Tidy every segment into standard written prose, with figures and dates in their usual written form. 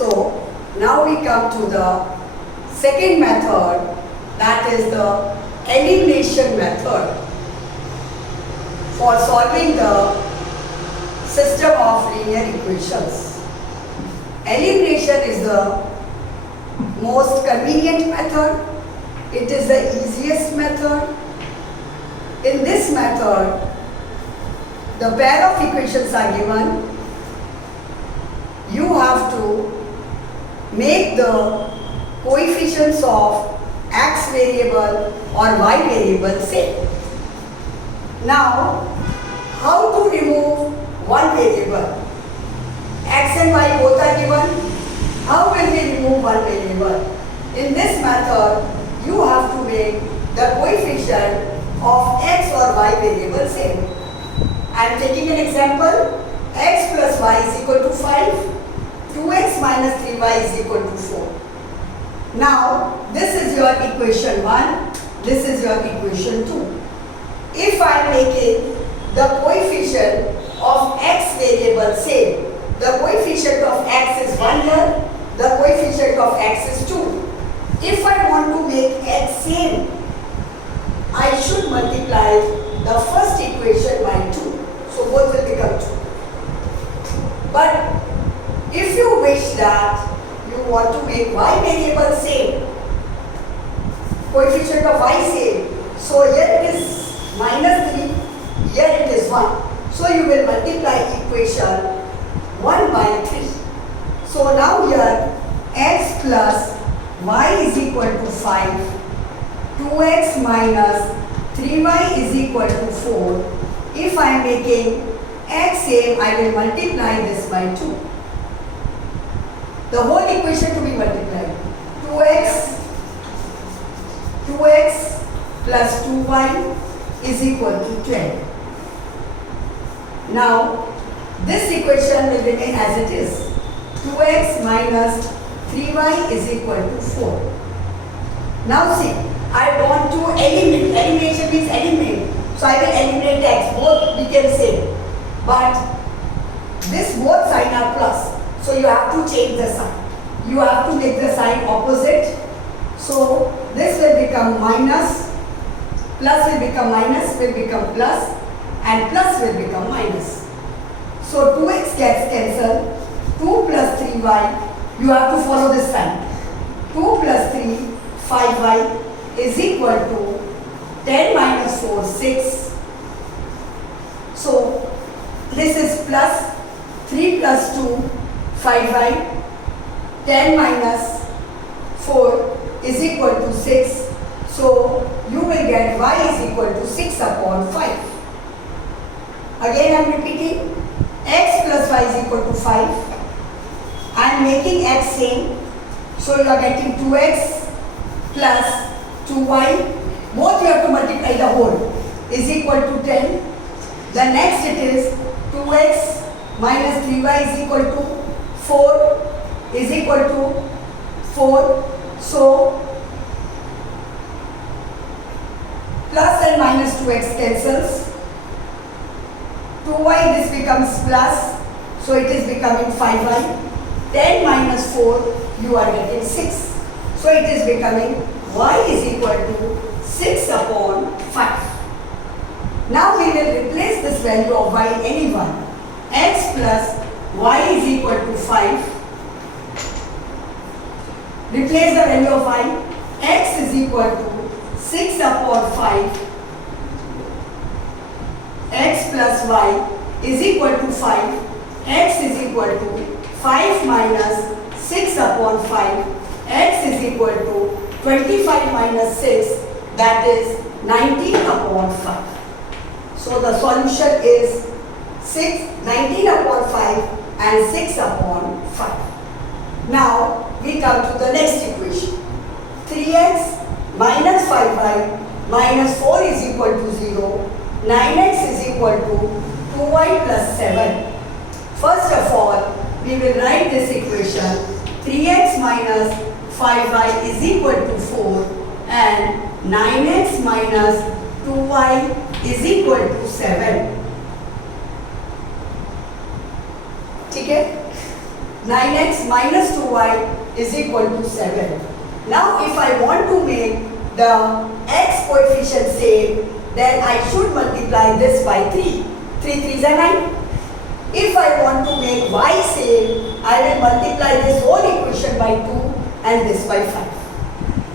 So now we come to the second method, that is the elimination method for solving the system of linear equations. Elimination is the most convenient method. It is the easiest method. In this method, the pair of equations are given. You have to make the coefficients of x variable or y variable same. Now, how to remove one variable? X and y both are given. How will we remove one variable? In this method, you have to make the coefficient of x or y variable same. I am taking an example. X plus y is equal to 5. 2x minus 3y is equal to 4. Now, this is your equation 1. This is your equation 2. If I am making the coefficient of x variable same, the coefficient of x is 1 here, the coefficient of x is 2. If I want to make x same, I should multiply the first equation by 2. So both will become 2. But if you wish that you want to make y variable same, coefficient of y same, so here it is minus 3, here it is 1. So you will multiply equation 1 by 3. So now here x plus y is equal to 5, 2x minus 3y is equal to 4. If I am making x same, I will multiply this by 2. The whole equation to be multiplied. 2x plus 2y is equal to 12. Now, this equation will remain as it is. 2x minus 3y is equal to 4. Now see, I want to eliminate. Elimination means eliminate. So I will eliminate x. Both we can say. But this both sign are plus. So you have to change the sign. You have to make the sign opposite. So this will become minus. Plus will become minus, will become plus. And plus will become minus. So 2x gets cancelled. 2 plus 3y. You have to follow this sign. 2 plus 3, 5y is equal to 10 minus 4, 6. So this is plus 3 plus 2, 5y. 10 minus 4 is equal to 6. So you will get y is equal to 6 upon 5. Again I am repeating. X plus y is equal to 5. I am making x same. So you are getting 2x plus 2y. Both you have to multiply the whole. Is equal to 10. The next it is 2x minus 3y is equal to 4 is equal to 4. So plus and minus 2x cancels. 2y this becomes plus. So it is becoming 5y. 10 minus 4 you are getting 6. So it is becoming y is equal to 6 upon 5. Now we will replace this value of y any one. X plus y is equal to 5. Replace the value of y. X is equal to 6 upon 5. X plus y is equal to 5. X is equal to 5 minus 6 upon 5. X is equal to 25 minus 6, that is 19 upon 5. So the solution is 19 upon 5 and 6 upon 5. Now we come to the next equation. 3x minus 5y minus 4 is equal to 0. 9x is equal to 2y plus 7. First of all, we will write this equation. 3x minus 5y is equal to 4 and 9x minus 2y is equal to 7. ठीक है? 9x minus 2y is equal to 7. Now if I want to make the x coefficient same, then I should multiply this by 3. 3 3s are 9. If I want to make y same, I will multiply this whole equation by 2 and this by 5.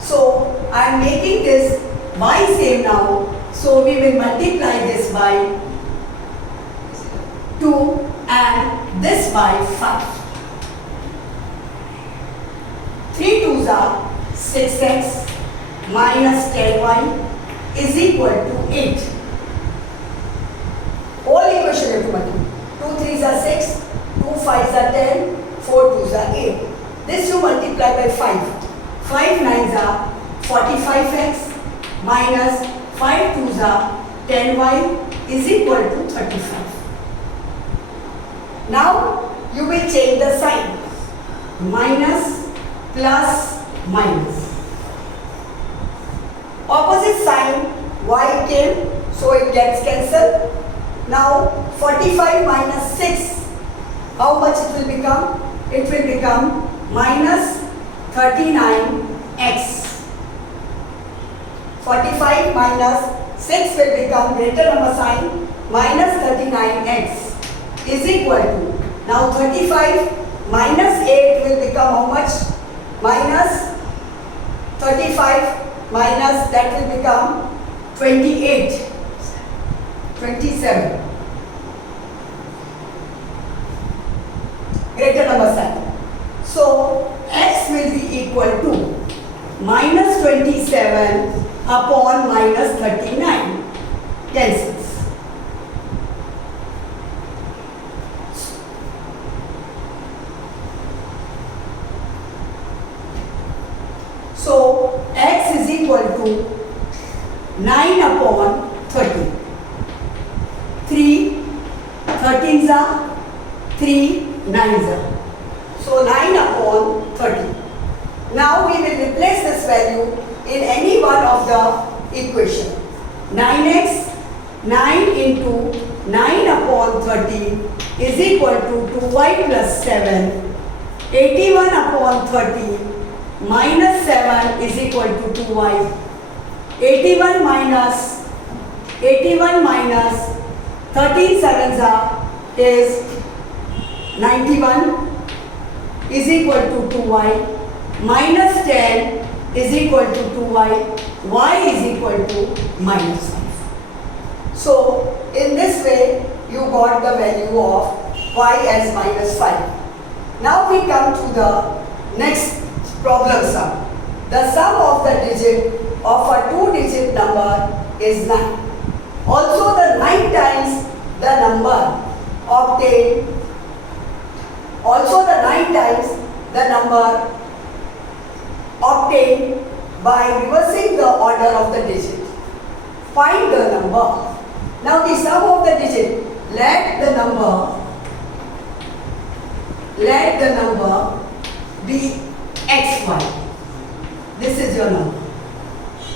So I am making this y same now. So we will multiply this by 2 and this by 5. 3 2s are 6x minus 10y is equal to 8. Whole equation you have to multiply. 2 3s are 6, 2 5s are 10, 4 2s are 8. This you multiply by 5. 5 9s are 45x minus 5 2s are 10y is equal to 35. Now you will change the sign. Minus plus minus. Opposite sign y came, so it gets cancelled. Now 45 minus 6, how much it will become? It will become minus 39x. 45 minus 6 will become greater number sign minus 39x is equal to, now 35 minus 8 will become how much? Minus 35 minus that will become 27. Greater number sign. So x will be equal to minus 27 upon minus 39. Cancels. So x is equal to 9 upon 30. 3 13s are 3 9s are. So 9 upon 30. Now we will replace this value in any one of the equation. 9x, 9 into 9 upon 30 is equal to 2y plus 7. 81 upon 30 minus 7 is equal to 2y. 81 minus 13 sevens are is 91 is equal to 2y. Minus 10 is equal to 2y. Y is equal to minus 5. So in this way you got the value of y as minus 5. Now we come to the next problem sum. The sum of the digit of a 2-digit number is 9. Also the 9 times the number obtained. Also the 9 times the number obtained by reversing the order of the digit. Find the number. Now the sum of the digit, let the number be xy. This is your number.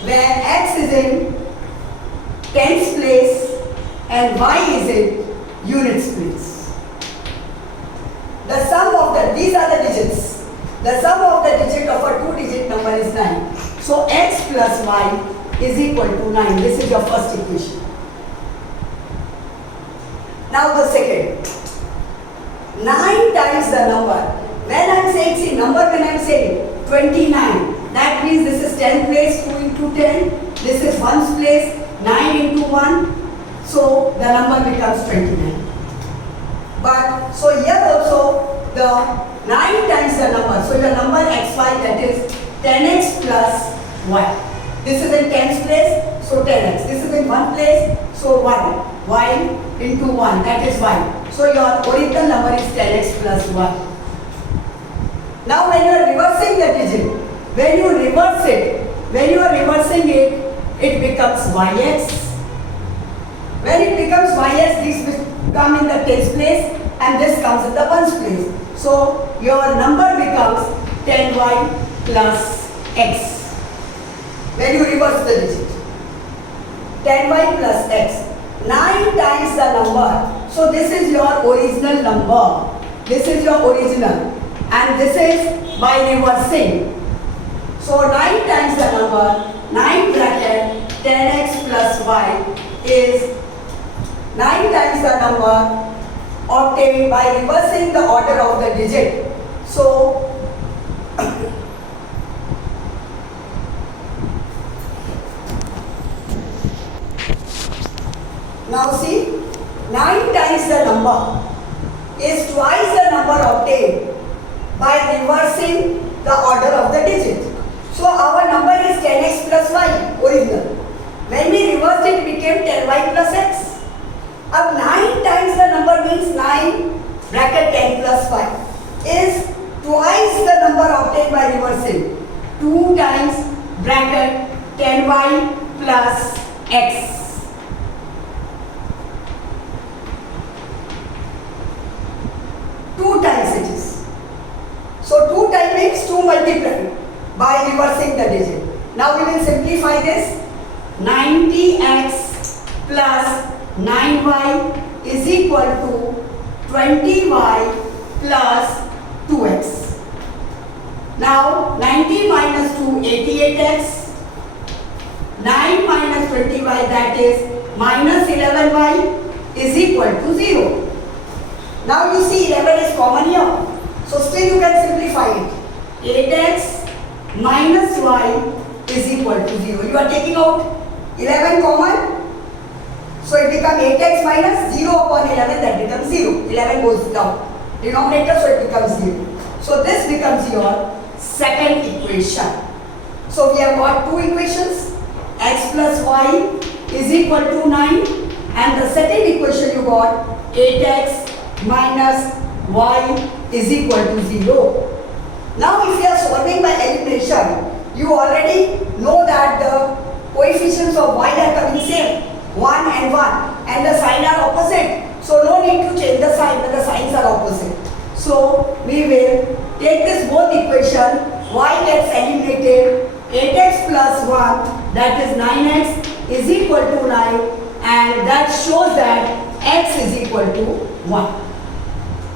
Where x is in tens place and y is in units place. The sum of these are the digits. The sum of the digit of a 2-digit number is 9. So x plus y is equal to 9. This is your first equation. Now the second. 9 times the number. When I am saying, see number when I am saying 29. That means this is 10 place, 2 into 10. This is 1's place, 9 into 1. So the number becomes 29. But so here also the 9 times the number. So your number xy, that is 10x plus y. This is in 10's place, so 10x. This is in 1 place, so 1. Y into 1, that is y. So your original number is 10x plus y. Now when you are reversing the digit, when you are reversing it, it becomes yx. When it becomes yx, this will come in the tens place and this comes in the ones place. So your number becomes 10y plus x. When you reverse the digit, 10y plus x. 9 times the number. So this is your original number. this is your original, and this is by reversing. So 9 times the number, 9 bracket 10x plus y is 9 times the number obtained by reversing the order of the digit. So now see, 9 times the number is twice the number obtained by reversing the order of the digit. So our number is 10x plus y, original. When we reversed it, it became 10y plus x. Now 9 times the number means 9 bracket 10 plus y is twice the number obtained by reversing. 2 times bracket 10y plus x. 2 times it is. So 2 times means 2 multiplied by reversing the digit. Now we will simplify this. 90x plus 9y is equal to 20y plus 2x. Now 90 minus 2, 88x. 9 minus 20y, that is minus 11y is equal to 0. Now you see 11 is common here. So still you can simplify it. 8x minus y is equal to 0. You are taking out 11 common. So it becomes 8x minus 0 upon 11, that becomes 0. 11 goes down. Denominator, so it becomes 0. So this becomes your second equation. So we have got two equations. X plus y is equal to 9. And the second equation you got 8x minus y is equal to 0. Now if you are solving by elimination, you already know that the coefficients of y are coming same, 1 and 1, and the sign are opposite. So no need to change the sign when the signs are opposite. So we will take this both equation, y gets eliminated, 8x plus 1, that is 9x is equal to 9, and that shows that x is equal to 1.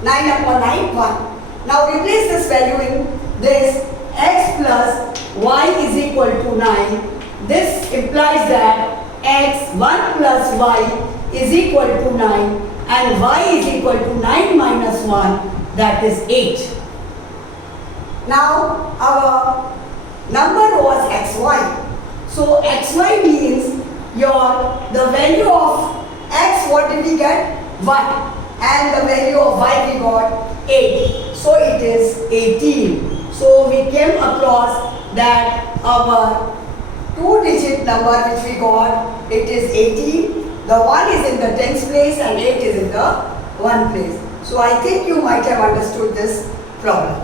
9 upon 9, 1. Now replace this value in this, x plus y is equal to 9. This implies that x 1 plus y is equal to 9 and y is equal to 9 minus 1, that is 8. Now our number was xy. So xy means the value of x, what did we get? 1. And the value of y we got 8. So it is 18. So we came across that our 2-digit number which we got, it is 18. The 1 is in the tens place and 8 is in the 1 place. So I think you might have understood this problem.